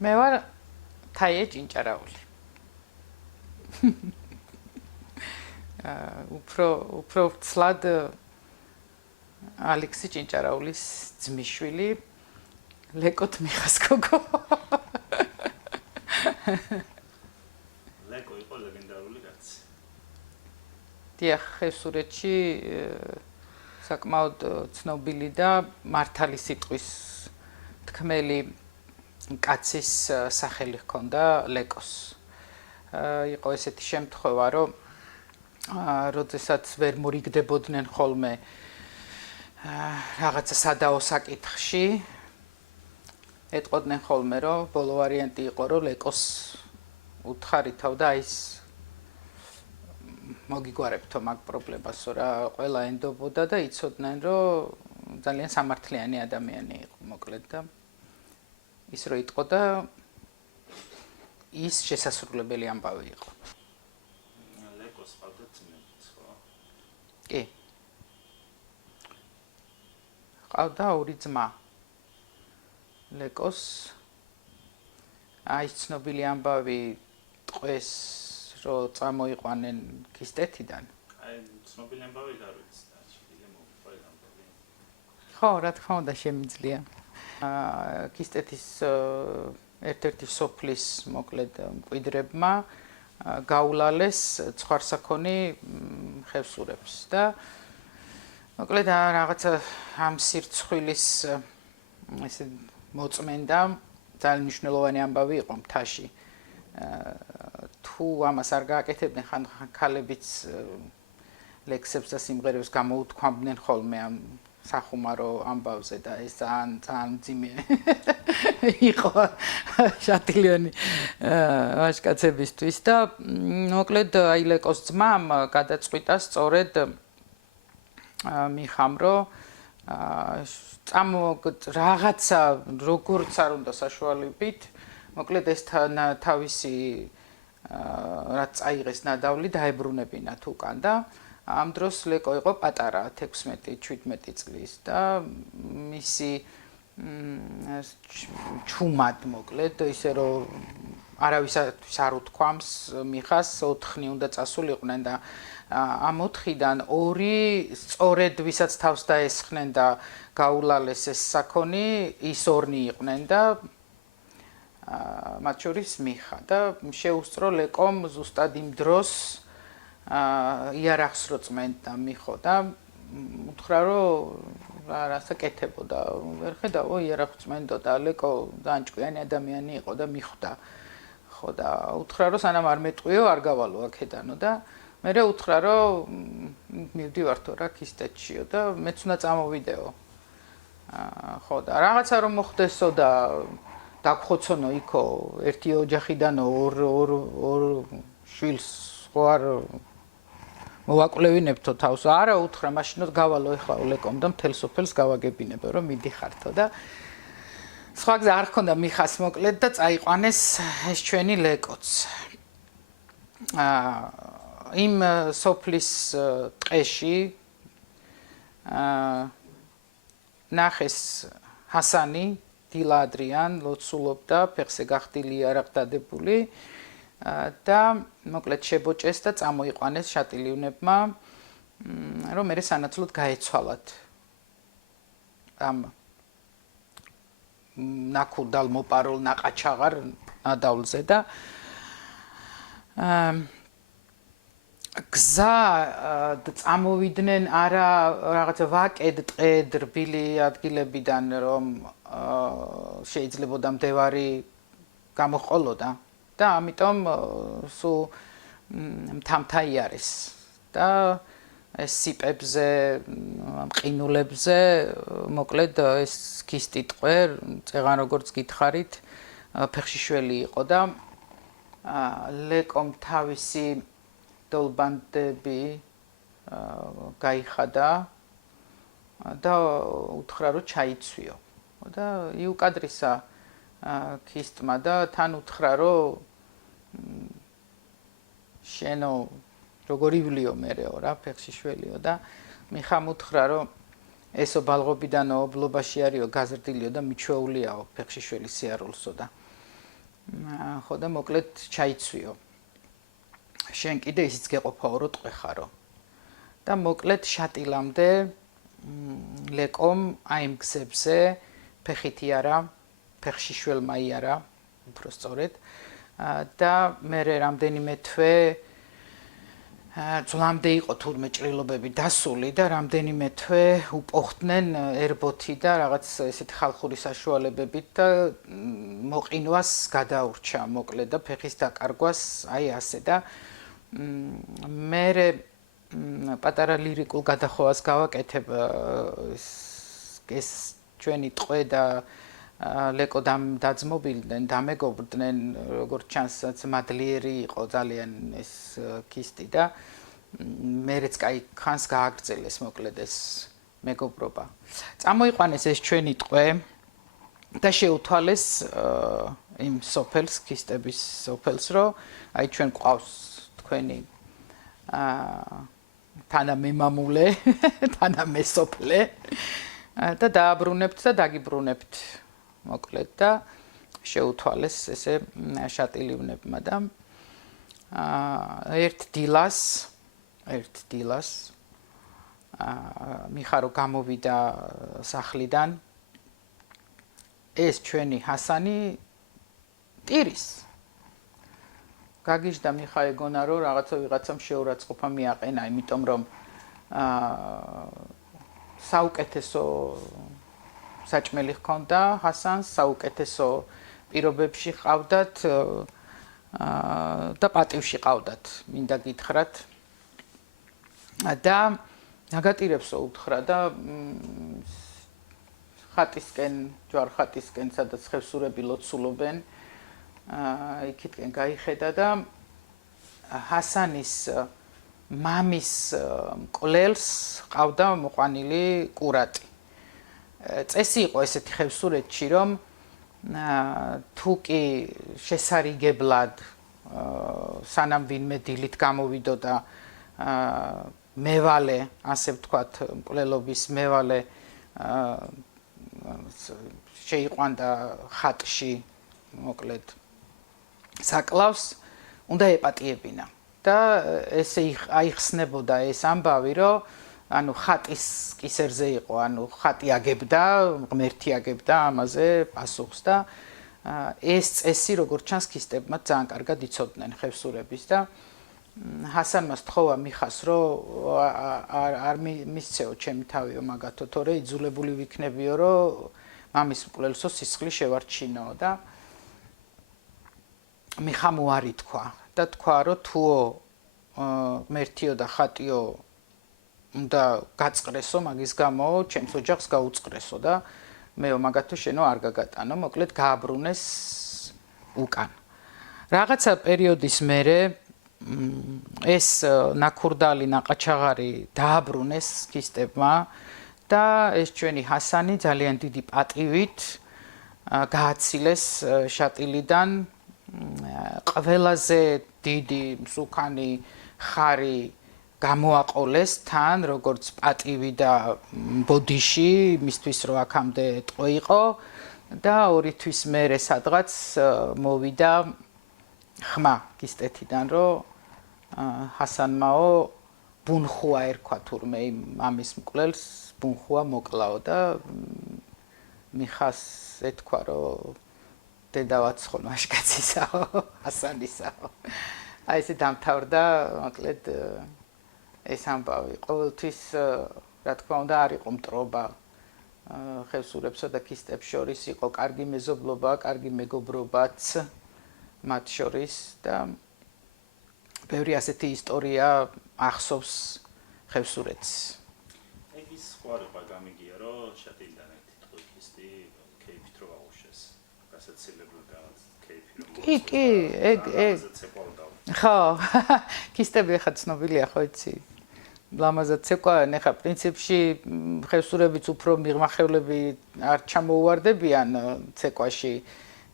მე ვარ თაიე ჭინჭარაული. უფრო ცლად ალექსი ჭინჭარაულის ძმისშვილი ლეკოთ მიხას გოგო. ლეკო იყო ლეგენდარული კაცი. დიახ, ხევსურეთში საკმაოდ ცნობილი და მართალი სიტყვის თქმელი კაცის სახელი ჰქონდა ლეკოს. იყო ესეთი შემთხვევა, რომ როდესაც ვერ მორიგდებოდნენ ხოლმე რაღაცა სადაო საკითხში, ეტყოდნენ ხოლმე, რომ ბოლო ვარიანტი იყო, რომ ლეკოს უთხარითავ და ის მოგიგვარებთო მაგ პრობლემასო რა, ყველა ენდობოდა და იცოდნენ, რომ ძალიან სამართლიანი ადამიანი იყო, მოკლედ და ის რო იტყოდა, ის შესასრულებელი ამბავი იყო. ლეკოს ყავდა ძმები, ხო? კი. ყავდა ორი ძმა. ლეკოს აი ცნობილი ამბავი ტყვეს რო წამოიყვანენ ქისტეთიდან. აი ცნობილი ამბავი გარვიც და შეიძლება მოყვება ამბავი. ხო, რა თქმა უნდა შემიძლია. ქისტეთის ერთ-ერთი სოფლის მოკლედ მკვიდრებმა გაულალეს ცხვარსაქონი ხევსურებს და მოკლედ რაღაცა ამ სირცხვილის ესე მოწმენდა ძალიან მნიშვნელოვანი ამბავი იყო მთაში. თუ ამას არ გააკეთებდნენ ხან ქალებიც ლექსებს და სიმღერებს გამოუთქვამდნენ ხოლმე ამ სახუმარო ამბავზე და ეს ძალიან ძიმე იყო შატილიონი ვაჟკაცებისთვის და მოკლედ აი ლეკოს ძმამ გადაწყვიტა სწორედ მიხამ რომ რაღაცა როგორც არ უნდა საშუალებით მოკლედ ეს თავისი რაც წაიღეს ნადავლი დაებრუნებინათ უკან და ამ დროს ლეკო იყო პატარა 16-17 წლის და მისი ჩუმად მოკლედ ისე რომ არავისათვის არ უთქვამს მიხას 4 უნდა წასულიყვნენ და ამ 4-დან 2 სწორედ ვისაც თავს დაესხნენ და გაულალეს ეს საქონი ის 2 იყვნენ და მათ შორის მიხა და შეუსწრო ლეკომ ზუსტად იმ დროს იარაღს რო წმენდა მიხო და უთხრა რომ რასა კეთებოდა ვერ ხედავო იარაღს წმენდოდა ლეკო ძალიან ჭკვიანი ადამიანი იყო და მიხვდა ხო და უთხრა რომ სანამ არ მეტყვიო არ გავალო აქედანო და მერე უთხრა რომ მივდივართო რა ქისტეთშიო და მეც უნდა წამოვიდეო ხო და რაღაცა რომ მოხდესო და დაგხოცონო იქო ერთი ოჯახიდანო ორ შვილს ხო არ მოვაკვლევინებთო თავს არა უთხრა მაშინოთ გავალო ეხლა ლეკომ და მთელ სოფელს გავაგებინებო რომ მიდიხართო და სხვა გზა არ ჰქონდა მიხას მოკლედ და წაიყვანეს ეს ჩვენი ლეკოც იმ სოფლის ტყეში ნახეს ჰასანი დილა ადრიან ლოცულობდა ფეხზე გახდილი იარაღ დადებული და მოკლედ შებოჭეს და წამოიყვანეს შატილიონებმა რომ მერე სანაცვლოდ გაეცვალათ ამ ნაკურდალ მოპარულ ნაყაჩაღარ ნადავლზე და გზა წამოვიდნენ არა რაღაცა ვაკედ ტყედ რბილი ადგილებიდან რომ შეიძლებოდა მდევარი გამოყოლოდა და ამიტომ სულ მთა იარეს და ეს სიპებზე მყინულებზე მოკლედ ეს ქისტი ტყვე წეღან როგორც გითხარით ფეხშიშველი იყო და ლეკომ თავისი დოლბანდები გაიხადა და უთხრა რომ ჩაიცვიო და იუკადრისა ქისტმა და თან უთხრა რომ შენო როგორ ივლიო მერეო რა ფეხშიშველიო და მიხამ უთხრა რომ ესო ბალღობიდანო ობლობაში არისო გაზრდილიო და მიჩვეულიაო ფეხშიშველი სიარულსო და ხო და მოკლედ ჩაიცვიო. შენ კიდე ისიც გეყოფაო რო ტყვეხარო. და მოკლედ შატილამდე ლეკომ აი იმ გზებზე ფეხითი არა, ფეხში შველმაი არა, უფრო სწორედ და მე რამდენიმე თვე ძვლამდე იყო თურმე ჭრილობები დასული და რამდენიმე თვე უპოხდნენ ერბოთი და რაღაც ესეთი ხალხური საშუალებებით და მოყინვას გადაურჩა მოკლედ და ფეხის დაკარგვას აი ასე და მე პატარა ლირიკულ გადახოვას გავაკეთებ ეს ჩვენი ტყვე და ლეკო დაძმობილდნენ, დამეგობრდნენ, როგორც ჩანს, მადლიერი იყო ძალიან ეს კისტი და მერეც კაი ხანს გააგრძელეს მოკლედ ეს მეგობრობა. წამოიყვანეს ეს ჩვენი ტყვე და შეუთვალეს იმ სოფელს, კისტების სოფელს, რომ აი ჩვენ ყავს თქვენი თანამემამულე, თანამესოფლე და დააბრუნებთ და დაგიბრუნებთ. მოკლედ და შეუთვალეს ესე შატილივნებმა და ერთ დილას მიხარო გამოვიდა სახლიდან ეს ჩვენი ჰასანი ტირის გაგიჟდა მიხა ეგონა რომ ვიღაცამ შეურაცხყოფა მიაყენა იმიტომ რომ საუკეთესო საჭმელი ჰქონდა ჰასანს საუკეთესო პირობებში ყავდათ და პატივში ყავდათ მინდა გითხრათ და ნაგატირებსო უთხრა და ხატისკენ ჯვარხატისკენ სადაც ხევსურები ლოცულობენ იქითკენ გაიხედა და ჰასანის მამის მკვლელს ყავდა მოყვანილი კურატი წესი იყო ესეთი ხევსურეთში რომ თუ კი შესარიგებლად სანამ ვინმე დილით გამოვიდოდა მევალე ასე ვთქვათ მკვლელობის მევალე შეიყვანდა ხატში მოკლედ საკლავს უნდა ეპატიებინა და ესე აიხსნებოდა ეს ამბავი რომ ანუ ხატის კისერზე იყო, ანუ ხატი აგებდა, ღმერთი აგებდა ამაზე პასუხს და ეს წესი როგორც ჩანს ქისტებმა ძალიან კარგად იცოდნენ ხევსურების და ჰასანმა სთხოვა მიხას რომ არ მისცეო ჩემი თავიო მაგათო თორე იძულებული ვიქნებიო რომ მამის მკვლელსო სისხლი შევარჩინო და მიხამ უარი თქვა და თქვა რომ თუო ღმერთიო და ხატიო უნდა გაწყრესო მაგის გამო ჩემს ოჯახს გაუწყრესო და მეო მაგათო შენო არ გაგატანო მოკლედ გააბრუნეს უკან რაღაცა პერიოდის მერე ეს ნაქურდალი ნაყაჩაღარი დააბრუნეს ქისტებმა და ეს ჩვენი ჰასანი ძალიან დიდი პატივით გააცილეს შატილიდან ყველაზე დიდი მსუქანი ხარი გამოაყოლეს თან როგორც პატივი და ბოდიში მისთვის რომ აქამდე ტყვე იყო და 2 თვის მერე სადღაც მოვიდა ხმა კისტეთიდან რომ ჰასანმაო ბუნხუა ერქვა თურმე იმ მამის მკვლელს ბუნხუა მოკლაო და მიხას ეთქვა რომ დედავაც ხოლ მაშკაცისაო ჰასანისაო აი ესე დამთავრდა მოკლედ ეს ამბავი ყოველთვის რა თქმა უნდა არ იყო მტრობა ხევსურებსა და ქისტებს შორის იყო კარგი მეზობლობა, კარგი მეგობრობაც მათ შორის და ბევრი ასეთი ისტორია ახსოვს ხევსურეთს. ეგ ის ხوارება გამიგია რომ შატილიდან ერთი ტყვე ქისტი კეიფით რო აუშვეს. გასაცილებლად რაღაც კეიფი რომ კი, ეგ ხო, ქისტები ხა ცნობილია ხო იცი? ლამაზად ცეკვავენ, ეხა პრინციპში ხევსურებიც უფრო მიღმახევლები არ ჩამოუვარდებიან ცეკვაში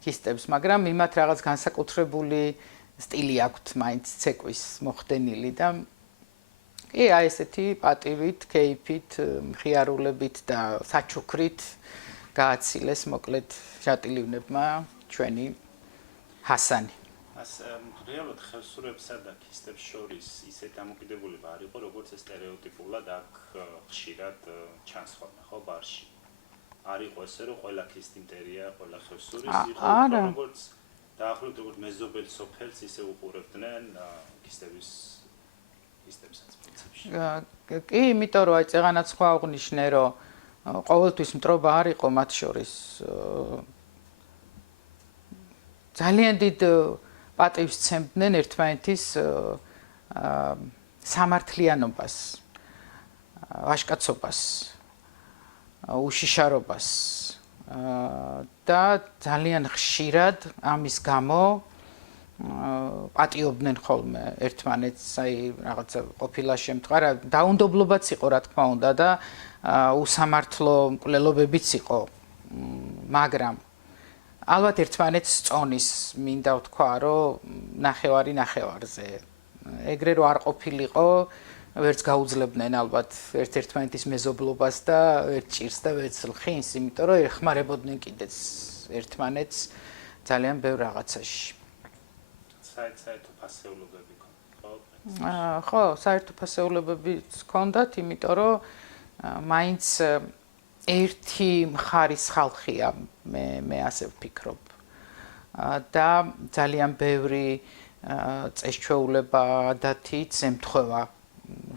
ქისტებს, მაგრამ იმათ რაღაც განსაკუთრებული სტილი აქვთ მაინც ცეკვის მოხდენილი და კი აი ესეთი პატივით, კეიფით, მხიარულებით და საჩუქრით გააცილეს მოკლედ შატილივნებმა ჩვენი ჰასანი. რეალურად ხევსურებსა და ქისტებს შორის ისეთ დამოკიდებულება არ იყო, როგორც ეს სტერეოტიპულად აქ ხშირად ჩანს ხოლმე, ხო, ბარში. არ იყო ესე, რომ ყველა ქისტი მტერია, ყველა ხევსური იყო, როგორც დაახლოებით როგორც მეზობელ სოფელს ისე უყურებდნენ ქისტებსაც პრინციპში. კი, იმიტომ რომ აი წეღანაც ხო აღნიშნე, რომ ყოველთვის მტრობა არ იყო მათ შორის ძალიან დიდ პატივს ცემდნენ ერთმანეთის სამართლიანობას, ვაჟკაცობას, უშიშარობას და ძალიან ხშირად ამის გამო პატიობდნენ ხოლმე ერთმანეთს, აი რაღაცა ყოფილა შემთხვევა, დაუნდობლობაც იყო რა თქმა უნდა და უსამართლო მკვლელობებიც იყო, მაგრამ ალბათ ერთმანეთს წონის მინდა ვთქვა, რომ ნახევარი ნახევარზე. ეგრე რომ არ ყოფილიყო, ვერც გაუძლებდნენ ალბათ ერთ-ერთმანეთის მეზობლობას და ერთ ჭირს და ვერც ლხინს, იმიტომ რომ ეხმარებოდნენ კიდეც ერთმანეთს ძალიან ბევრ რაღაცაში. საერთო ფასეულობები ხო? ხო, საერთო ფასეულობებიც ჰქონდათ, იმიტომ რომ მაინც ერთი მხარის ხალხია, მე ასე ვფიქრობ. და ძალიან ბევრი წესჩვეულება ადათიც ემთხვევა.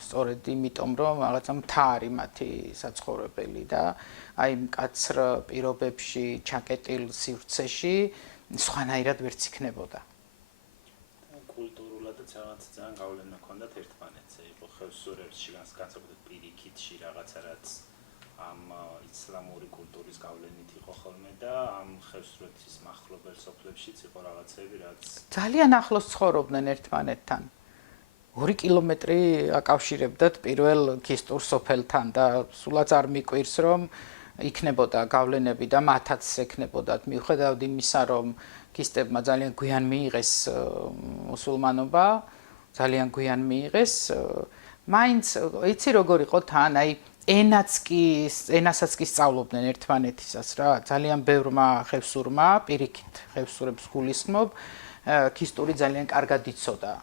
სწორედ იმიტომ, რომ რაღაცა მთა არის მათი საცხოვრებელი და აი მკაცრ პირობებში, ჩაკეტილ სივრცეში სხვანაირად ვერც იქნებოდა. კულტურულადაც რაღაც ძალიან გავლენა ჰქონდათ ერთმანეთზე. იყო ხევსურებს შიგანს განსაკუთრებით პირიქითში რაღაცა რაც ამ ისლამური კულტურის გავლენით იყო ხოლმე და ამ ხევსურეთის მახლობელ სოფლებშიც იყო რაღაცები რაც ძალიან ახლოს ცხოვრობდნენ ერთმანეთთან. 2 კილომეტრი აკავშირებდათ პირველ ქისტურ სოფელთან და სულაც არ მიკვირს რომ იქნებოდა გავლენები და მათაც ექნებოდათ მიუხედავად იმისა რომ ქისტებმა ძალიან გვიან მიიღეს მუსულმანობა, ძალიან გვიან მიიღეს, მაინც იცი როგორ იყო თან, აი ენასაც კი სწავლობდნენ ერთმანეთისას რა, ძალიან ბევრმა ხევსურმა, პირიქით ხევსურებს გულისხმობ, ქისტური ძალიან კარგად იცოდა.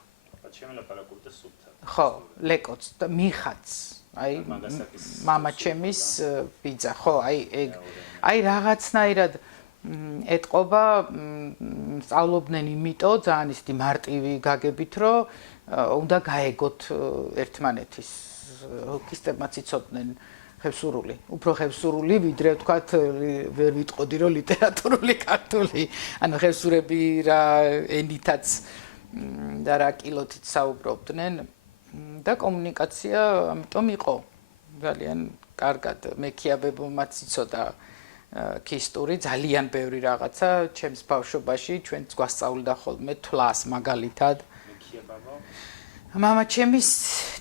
შემელაპარაკობდა სუფთად. ხო, ლეკოც და მიხაც. აი მამა ჩემის ბიძა, ხო, აი რაღაცნაირად ეთყობა სწავლობდნენ იმიტომ ძალიან ისეთი მარტივი გაგებით, რომ უნდა გაეგოთ ერთმანეთის ქისტებმაც იცოდნენ ხევსურული, უფრო ხევსურული, ვიდრე ვთქვათ, ვერ ვიტყოდი რომ ლიტერატურული ქართული, ანუ ხევსურები რა ენითაც და რა კილოთიც საუბრობდნენ და კომუნიკაცია ამიტომ იყო ძალიან კარგად მექიაბებმაც იცოდა ქისტური ძალიან ბევრი რაღაცა ჩემს ბავშვობაში ჩვენც გვასწავლდა ხოლმე თვლას მაგალითად მამა ჩემის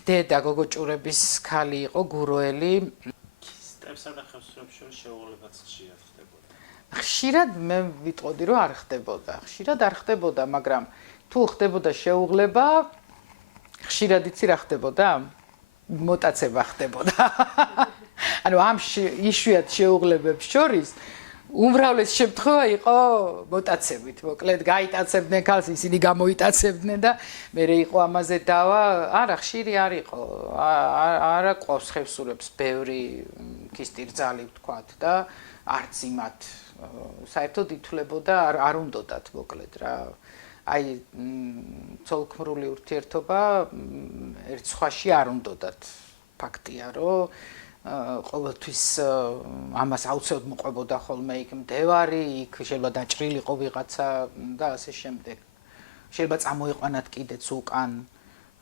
დედა გოგოჭურების ქალი იყო გუროელი ქისტებსა და ხევსურებს შორის შეუღლებაც ხშირად ხდებოდა ხშირად მე ვიტყოდი რომ არ ხდებოდა ხშირად არ ხდებოდა მაგრამ თუ ხდებოდა შეუღლება ხშირად იცი რა ხდებოდა მოტაცება ხდებოდა ანუ ამ იშვიათ შეუღლებებს შორის უმრავლეს შემთხვევა იყო მოტაცებით მოკლედ გაიტაცებდნენ ქალს ისინი გამოიტაცებდნენ და მერე იყო ამაზე დავა არა ხშირი არ იყო არა ყავს ხევსურებს ბევრი ქისტირძალი ვთქვათ და არც იმათ საერთოდ ითვლებოდა არ უნდათ მოკლედ რა აი ცოლქმრული ურთიერთობა ერთ სხვაში არ უნდათ ფაქტია რომ ყოველთვის ამას აუცილებლად მოყვებოდა ხოლმე იქ მდევარი იქ შეიძლება დაჭრილიყო ვიღაცა და ასე შემდეგ შეიძლება წამოიყვანათ კიდეც უკან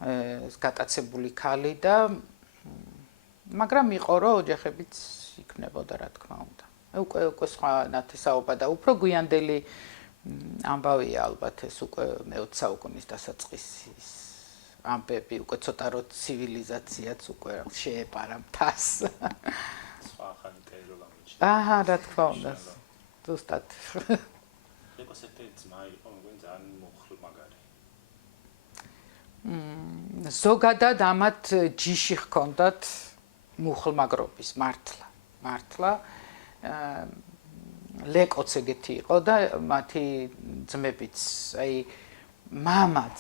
ეს გატაცებული ქალი და მაგრამ იყო რომ ოჯახებიც იქნებოდა რა თქმა უნდა უკვე სხვა ნათესაობა და უფრო გვიანდელი ამბავია ალბათ ეს უკვე მე-20 საუკუნის დასაწყისის ამბები უკვე ცოტა რო ცივილიზაციაც უკვე შეეპარა მთას. სხვა ახალი კეილო გამოჩნდა. აჰა, რა თქმა უნდა. ზუსტად. ლეკოს ერთ-ერთი ძმა იყო, მგონი ძალიან მუხლმაგარი. ზოგადად ამათ ჯიში ჰქონდათ მუხლმაგრობის მართლა. ლეკოც ეგეთი იყო და მათი ძმებიც, აი მამაც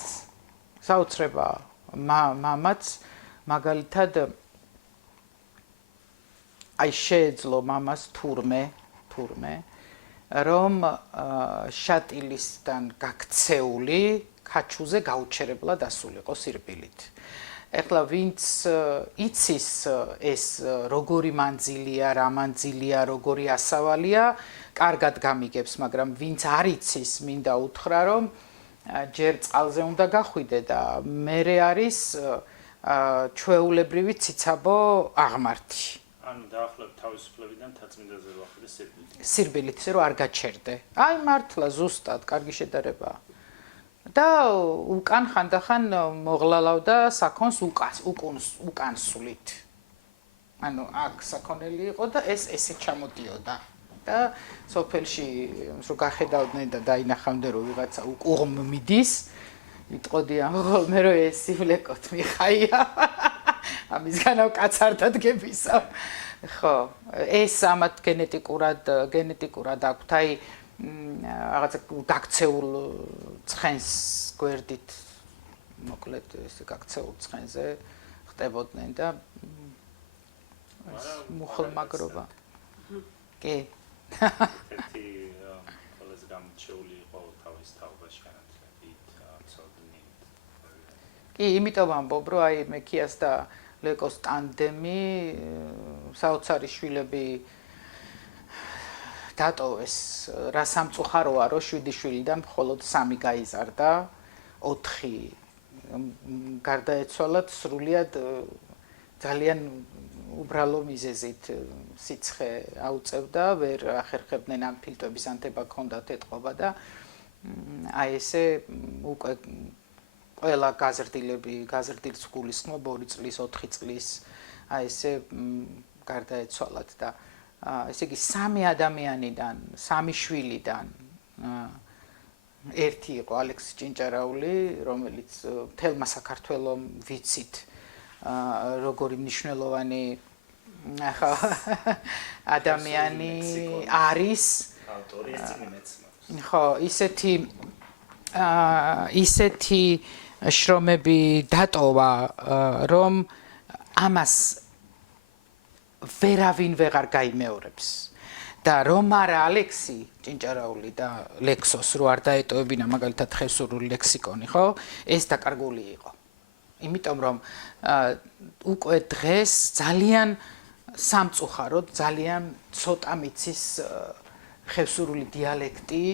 საოცრება მამაც მაგალითად აი შეეძლო მამას თურმე რომ შატილისთან გაქცეული ქაჩუზე გაუჩერებლად ასულიყო სირბილით. ეხლა ვინც იცის ეს როგორი მანძილია, რა მანძილია, როგორი ასავალია, კარგად გამიგებს, მაგრამ ვინც არ იცის, მინდა უთხრა რომ ჯერ წყალზე უნდა გახვიდე და მერე არის ჩვეულებრივი ციცაბო აღმართი. ანუ დაახლოებით თავისუფლებიდან თაწმინდაზე ვახდე სირბილით. სირბილით, ისე რომ არ გაჩერდე. აი მართლა ზუსტად, კარგი შედარებაა. და უკან ხანდახან მოღლალავდა საკონს უკანსულით. ანუ აქ საკონელი იყო და ესე ჩამოდიოდა. და სოფელში რომ გახედავდნენ და დაინახავდნენ რომ ვიღაცა უყურმ მიდის, იტყოდიან, მე რომ ეს ვლეკოთ მიხაია. ამისგანავ კაცარდად გებისა. ხო, ეს ამათ გენეტიკურად აქვთ, აი რაღაცა გაქცეულ ცხენს გვერდით მოკლედ ეს გაქცეულ ცხენზე ხტებოდნენ და მუხლმაგრობა. კი. ერთი ყველაზე გამოჩეული იყო თავის თაობაში განათლებით, ცოდნით. კი, იმიტომ ამბობ, რომ აი მექიას და ლეკოს ტანდემი საოცარი შვილები დატოვეს. რა სამწუხაროა, რომ 7 შვილიდან მხოლოდ 3 გაიზარდა, 4 გარდაეცვალათ სრულიად ძალიან უბრალო მიზეზით სიცხე აუწევდა, ვერ ახერხებდნენ ამ ფილტვების ანთება ჰქონდათ ეთყობა და აი ესე უკვე ყველა გაზრდილს გულისხმობ 2 წლის, 4 წლის აი ესე გარდაეცვალათ და ესე იგი 3 ადამიანიდან, 3 შვილიდან ერთი იყო ალექსი ჭინჭარაული, რომელიც მთელმა საქართველომ ვიცით როგორი მნიშვნელოვანი ადამიანი არის. ხო, ისეთი შრომები დატოვა, რომ ამას ვერავინ ვეღარ გაიმეორებს. და რომ არა ალექსი ჭინჭარაული და ლექსოს რო არ დაეტოვებინა მაგალითად ხევსურული ლექსიკონი, ხო? ეს დაკარგული იყო. იმიტომ რომ უკვე დღეს ძალიან სამწუხაროდ ძალიან ცოტა მიცის ხევსურული დიალექტი,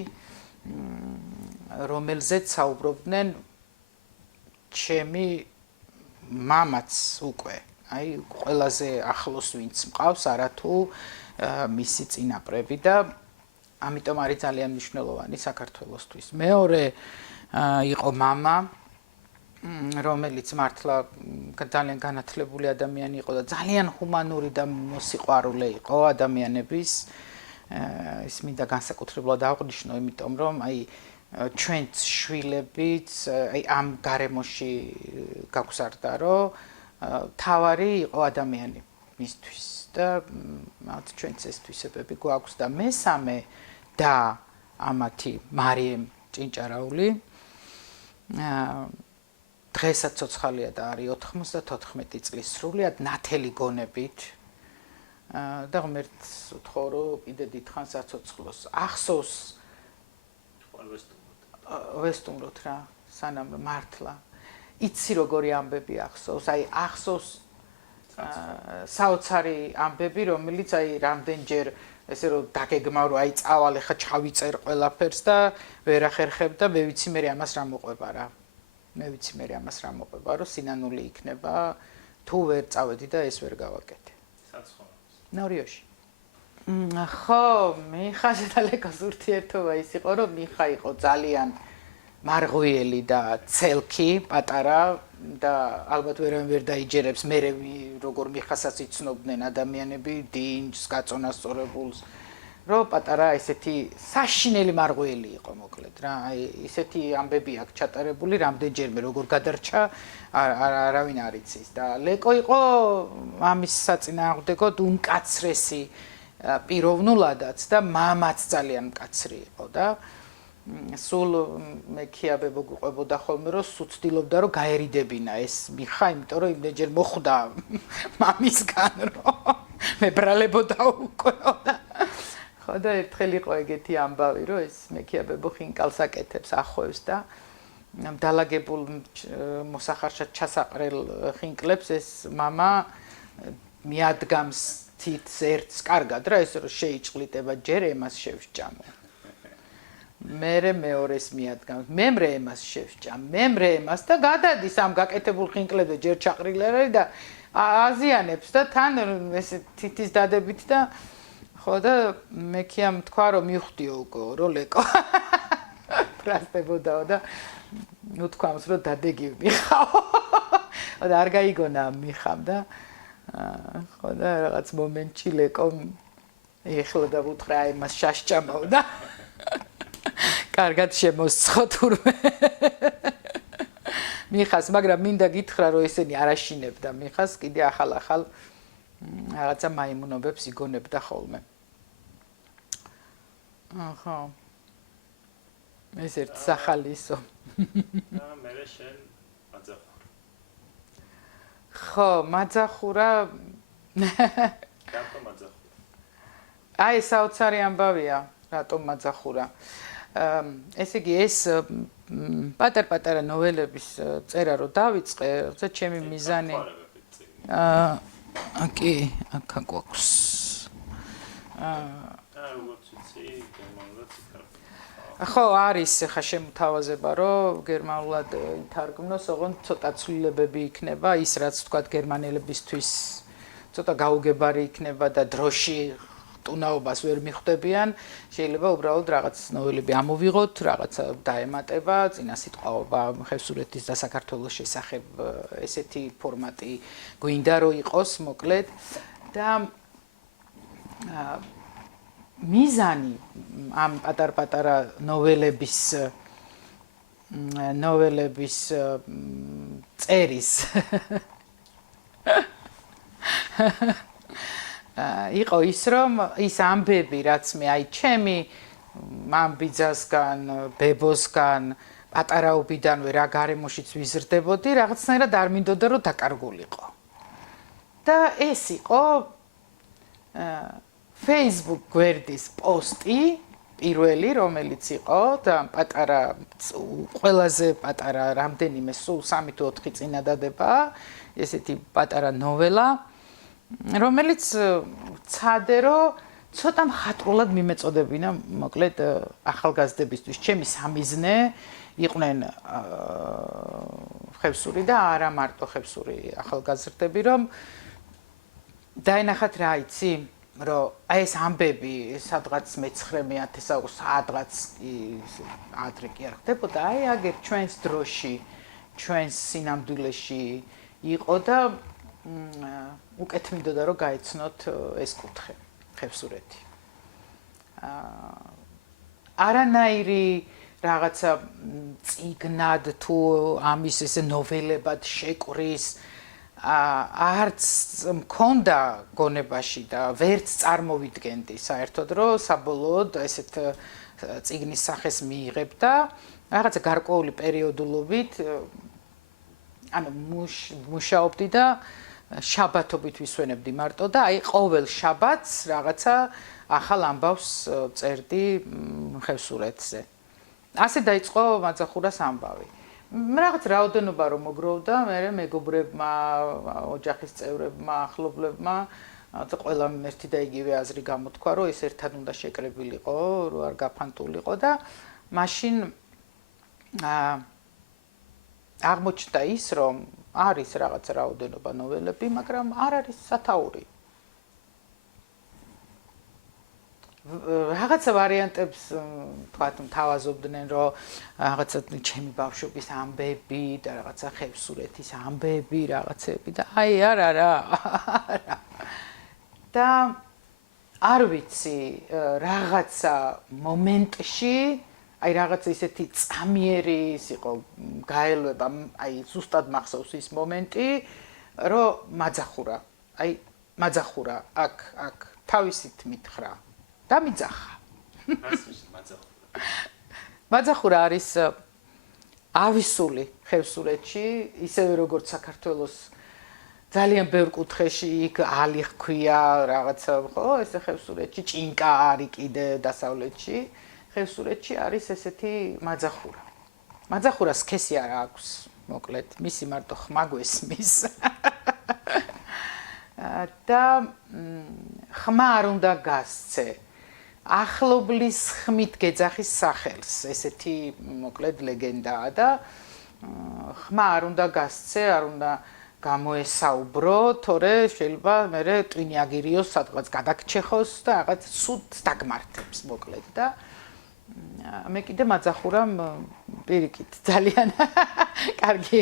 რომელზეც საუბრობდნენ ჩემი მამაც უკვე. აი ყველაზე ახლოს ვინც მყავს, არათუ მისი წინაპრები და ამიტომ არის ძალიან მნიშვნელოვანი საქართველოსთვის. მეორე იყო მამა, რომელიც მართლა ძალიან განათლებული ადამიანი იყო და ძალიან ჰუმანური და მოსიყვარულე იყო ადამიანების. ის მინდა განსაკუთრებულად აღვნიშნო, იმიტომ რომ აი ჩვენც შვილებიც აი ამ გარემოში გაგვზარდა, რომ თავარი იყო ადამიანი მისთვის და მათ ჩვენც ეს თვისებები გვაქვს და მესამე და ამათი მარიემ ჭინჭარაული დღესაც ცოცხალია და არის 94 წლის სრულიად ნათელი გონებით და ღმერთს ვთხოვ რომ კიდე დიდხანს აცოცხლოს. ახსოვს ვესტუმროთ რა სანამ მართლა იცი როგორი ამბები ახსოვს, აი ახსოვს საოცარი ამბები, რომელიც აი რამდენჯერ ესე რომ დაგეგმავ რომ აი წავალ ხა ჩავიწერ ყველაფერს და ვერ ახერხებ და მე ვიცი მე ამას რა მოყვება რა. მე ვიცი მე ამას რა მოყვება, რომ სინანული იქნება თუ ვერ წავედი და ეს ვერ გავაკეთე. საცხოვრებს. ნორიოში. ხო, მიხაშა და ლეკოს ურთიერთობა ის იყო, რომ მიხა იყო ძალიან მარღვიელი და ცელქი, პატარა და ალბათ ვერ დაიჯერებს მე როგორ მიხასაც იცნობდნენ ადამიანები, დინჯს, გაწონასწორებულს, რომ პატარა ესეთი საშინელი მარღვიელი იყო მოკლედ რა. აი ესეთი ამბები აქვს ჩატარებული, რამდენჯერმე როგორ გადარჩა, არავინ არ იცის და ლეკო იყო ამის საწინააღმდეგოდ უმკაცრესი პიროვნულადაც და მამაც ძალიან მკაცრი იყო და სულ მე ქიაბებო გვყვებოდა ხოლმე რომ სუცდილობდა რომ გაერიდებინა ეს მიხა, იმიტომ რომ იმდენჯერ მოხვდა მამისგან რომ მებრალებოდა უკვე და ხო და ერთხელ იყო ეგეთი ამბავი რომ ეს მე ქიაბებო ხინკალს აკეთებს ახვევს და დალაგებულ მოსახარშად ჩასაყრელ ხინკლებს ეს мама მიადგამს თითს ერთს კარგად რა ეს რომ შეიჭყლიტება ჯერ ემას შევსჭამო მერე მეორეს მიადგამს მემრე ემას შევსჭამ მემრე ემას და გადადის ამ გაკეთებულ ხინკლებზე ჯერ ჩაყრილერა და აზიანებს და თან ეს თითის დადებით და ხო და მე ქიამ თქვა რომ მივხვდიო უკვე როლეკო პრასტებოდაო და ნუ თქვამს რომ დადეგი მიხავ და არ გაიგონა მიხამ და ხო და რაღაც მომენტში ლეკო ეხლა და უთხრა იმას შაშჭამავ და კარგად შემოსცხო თურმე მიხას მაგრამ მინდა გითხრა რომ ესენი არ აშინებდა მიხას კიდე ახალ რაღაცა მაიმუნობებს იგონებდა ხოლმე ახლა ეს ერთ სახალისო და მე შენ მაძახურა ხო მაძახურა რატომ მაძახურა აი საოცარი ამბავია რატომ მაძახურა ესე იგი ეს პატარ-პატარა ნოველების წერა რო დავიწყე როცა ჩემი მიზანი კი აქ გვაქვს როგორც ვიცი გერმანულად ხო არის ხა შემოთავაზება რომ გერმანულად ითარგმნოს ოღონდ ცოტა ცვლილებები იქნება ის რაც თქვა გერმანელებისთვის ცოტა გაუგებარი იქნება და დროში ტუნაობას ვერ მიხვდებიან შეიძლება უბრალოდ რაღაც ნოველები ამოვიღოთ რაღაცა დაემატება წინა სიტყვაობა ხევსურეთის და საქართველოს შესახებ ესეთი ფორმატი გვინდა რომ იყოს მოკლედ და მიზანი ამ პატარ-პატარა ნოველების წერის იყო ის რომ ის ამბები რაც მე აი ჩემი მამბიძასგან ბებოსგან პატარაობიდანვე რა გარემოშიც ვიზრდებოდი რაღაცნაირად არ მინდოდა რომ დაკარგულიყო და ეს იყო Facebook გვერდის პოსტი პირველი რომელიც იყო და პატარა ყველაზე პატარა რამდენიმე სულ 3 თუ 4 წინადადება ესეთი პატარა ნოველა რომელიც ცადე რომ ცოტა მხატვრულად მიმეწოდებინა მოკლედ ახალგაზრდებისთვის ჩემი სამიზნე იყვნენ ხევსური და არა მარტო ხევსური ახალგაზრდები რომ დაენახათ რა იცი რომ აი ეს ამბები სადღაც მე-19 საუკუნეში სადღაც ადრე კი არ ხდებოდა აი აგერ ჩვენს დროში ჩვენს სინამდვილეში იყო და უკეთ მინდოდა რომ გაეცნოთ ეს კუთხე ხევსურეთი არანაირი რაღაცა წიგნად თუ ამის ესე ნოველებად შეკვრის არც მქონდა გონებაში და ვერც წარმოვიდგენდი საერთოდ რომ საბოლოოდ ესეთ წიგნის სახეს მიიღებ და რაღაცა გარკვეული პერიოდულობით ანუ მუშაობდი და შაბათობით ვისვენებდი მარტო და აი ყოველ შაბათს რაღაცა ახალ ამბავს წერდი ხევსურეთზე. ასე დაიწყო მაძახურას ამბავი. რაღაც რაოდენობა რომ მოგროვდა, მე მეგობრებმა, ოჯახის წევრებმა, ახლობლებმა ყველამ ერთი და იგივე აზრი გამოთქვა, რომ ეს ერთად უნდა შეკრებილიყო, რომ არ გაფანტულიყო და მაშინ აღმოჩნდა ის, რომ არის რაღაც რაოდენობა ნოველები, მაგრამ არ არის სათაური. რაღაცა ვარიანტებს თქვათ მთავაზობდნენ, რომ რაღაცა ჩემი ბავშვობის ამბები და რაღაცა ხევსურეთის ამბები, რაღაცები და აი არა. და არ ვიცი, რაღაცა მომენტში აი რაღაც ისეთი წამიერი ის იყო გაელვება, აი ზუსტად მახსოვს ის მომენტი, რომ მაძახურა აქ თავისით მითხრა და მიძახა. რას ნიშნავს მაძახურა? მაძახურა არის ავისული ხევსურეთში, ისევე როგორც საქართველოს ძალიან ბევრ კუთხეში იქ ალი ჰქვია რაღაცა, ხო, ესე ხევსურეთში ჭინკა არის კიდე დასავლეთში. ხევსურეთში არის ესეთი მაძახურა. მაძახურას სქესი არ აქვს, მოკლედ, მისი მარტო ხმა გვესმის. და ხმა არ უნდა გასცე. ახლობლის ხმით გეძახის სახელს, ესეთი მოკლედ ლეგენდაა და ხმა არ უნდა გასცე, არ უნდა გამოესაუბრო, თორე შეიძლება მერე ტვინი აგირიოს, სადღაც გადაგჩეხოს და რაღაც სუდს დაგმართებს მოკლედ და მე კიდე მაძახურამ პირიქით ძალიან კარგი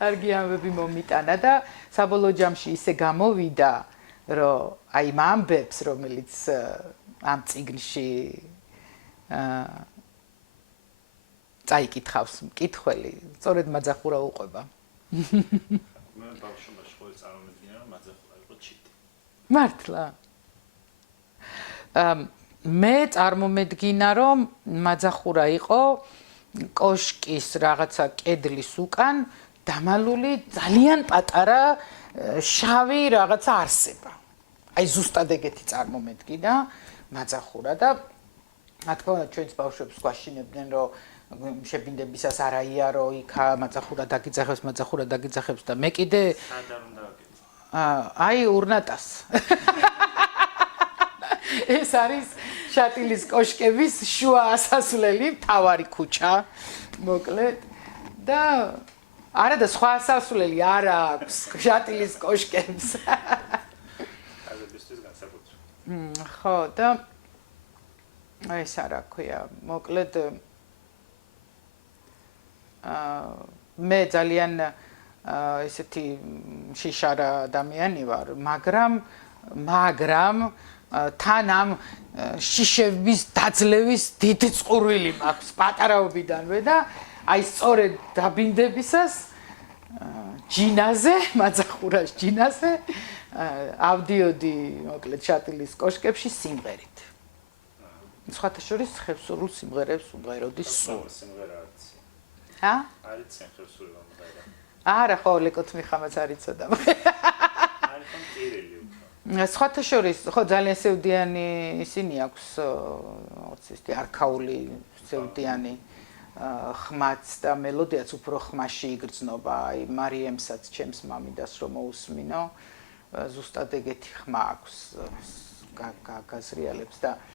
კარგი ამბები მომიტანა და საბოლოო ჯამში ისე გამოვიდა, რომ აი იმ ამბებს, რომელიც ამ წიგნში წაიკითხავს მკითხველი, სწორედ მაძახურა უყვება. მე ბავშვობაში ხოლმე წარმოვიდგინე, რომ მაძახურა იყო ჩიტი. მართლა. მე წარმომედგინა, რომ მაძახურა იყო კოშკის რაღაცა კედლის უკან დამალული ძალიან პატარა შავი რაღაცა არსება. აი ზუსტად ეგეთი წარმომედგინა მაძახურა და რა თქმა უნდა ჩვენს ბავშვებს გვაშინებდნენ, რომ შებინდებისას არ აიარო იქა მაძახურა დაგიძახებს და მე კიდე სად არ უნდა გაკეთო? აი ურნატას. ეს არის შატილის კოშკების შუა ასასვლელი, მთავარი ქუჩა, მოკლედ და არა და სხვა ასასვლელი არ აქვს შატილის კოშკებს. ხაზებისთვის განსაკუთრებით. ხო და ეს რა ქვია, მოკლედ მე ძალიან ესეთი შიშარა ადამიანი ვარ, მაგრამ თან ამ შიშების დაძლევის დიდი წყურვილი მაქვს პატარაობიდანვე და აი სწორედ დაბინდებისას ჯინაზე, მაძახურას ჯინაზე ავდიოდი მოკლედ შატილის კოშკებში სიმღერით. სხვათა შორის ხევსურულ სიმღერებს უმღეროდი სულ. ჰა? არის ხევსური მომღერა. არა, ხო, ლეკოც მიხამაც არ იცოდა. არის ხომ ტირელი უფრო. სხვათა შორის, ხო, ძალიან სევდიანი ისინი აქვს, როგორც ისეთი არქაული სევდიანი ხმაც და მელოდიაც უფრო ხმაში იგრძნობა. აი მარიემსაც ჩემს მამიდას რომ მოусმინო, ზუსტად ეგეთი ხმა აქვს გაზრიალებს და